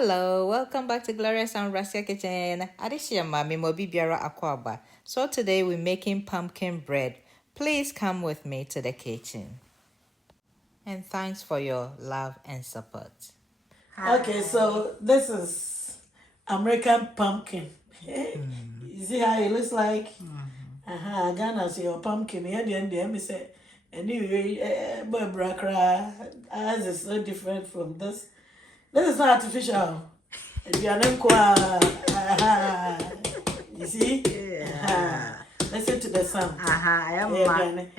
Hello, welcome back to Gloria's and Rasia Kitchen. Adishia Mami Mobi Biara Akwaba. So today we're making pumpkin bread. Please come with me to the kitchen. And thanks for your love and support. Okay, so this is American pumpkin. You see how it looks like? Ghana say your pumpkin. Here the end me say anyway, but brakra as is so different from this. This is not artificial. You see? Yeah. Listen to the sound. I am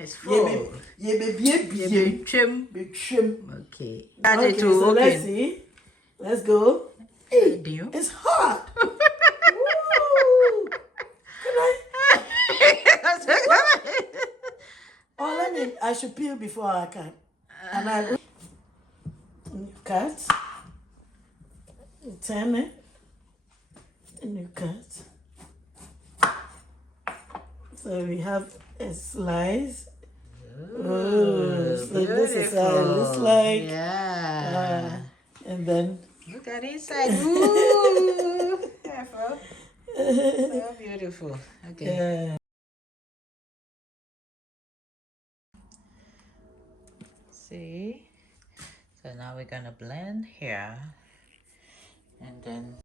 it's full. Be trim. Okay. Okay, so let's see. Let's go. Hey, do you? It's hot. Woo! Can I? Oh, I should peel before I cut. And I cut. Turn it. And you cut. So we have a slice. Ooh, so this is how it looks like. Yeah. And then look at inside. Ooh. Careful. So beautiful. Okay. Yeah. See? So now we're gonna blend here. And then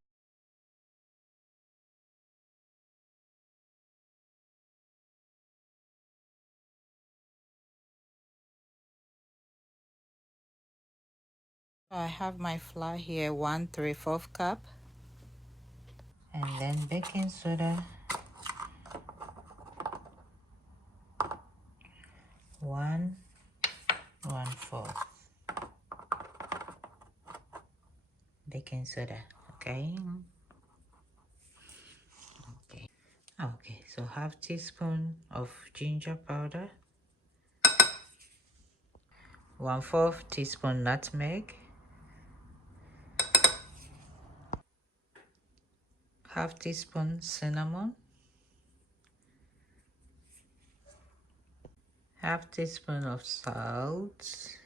I have my flour here, 1/3 cup. And then baking soda, 1/4 baking soda. Okay. Okay, so 1/2 teaspoon of ginger powder, 1/4 teaspoon nutmeg, 1/2 teaspoon cinnamon, 1/2 teaspoon of salt.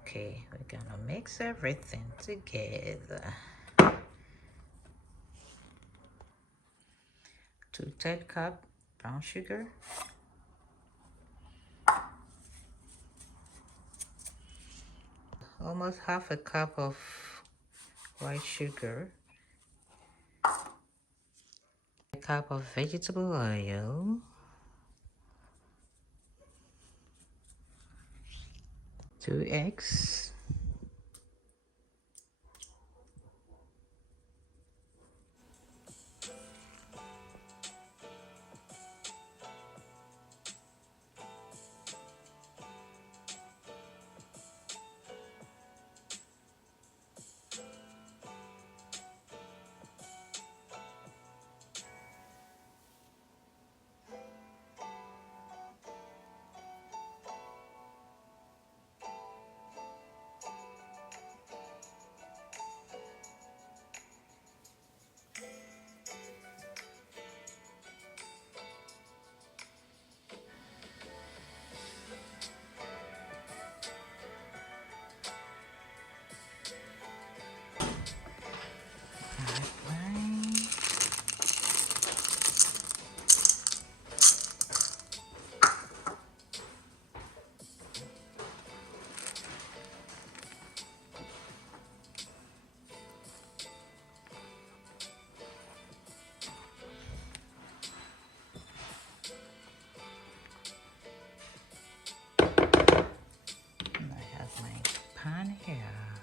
Okay, we're gonna mix everything together. 2/3 cup brown sugar, almost 1/2 cup of white sugar, 1 cup of vegetable oil, 2 eggs, and I have my pan here.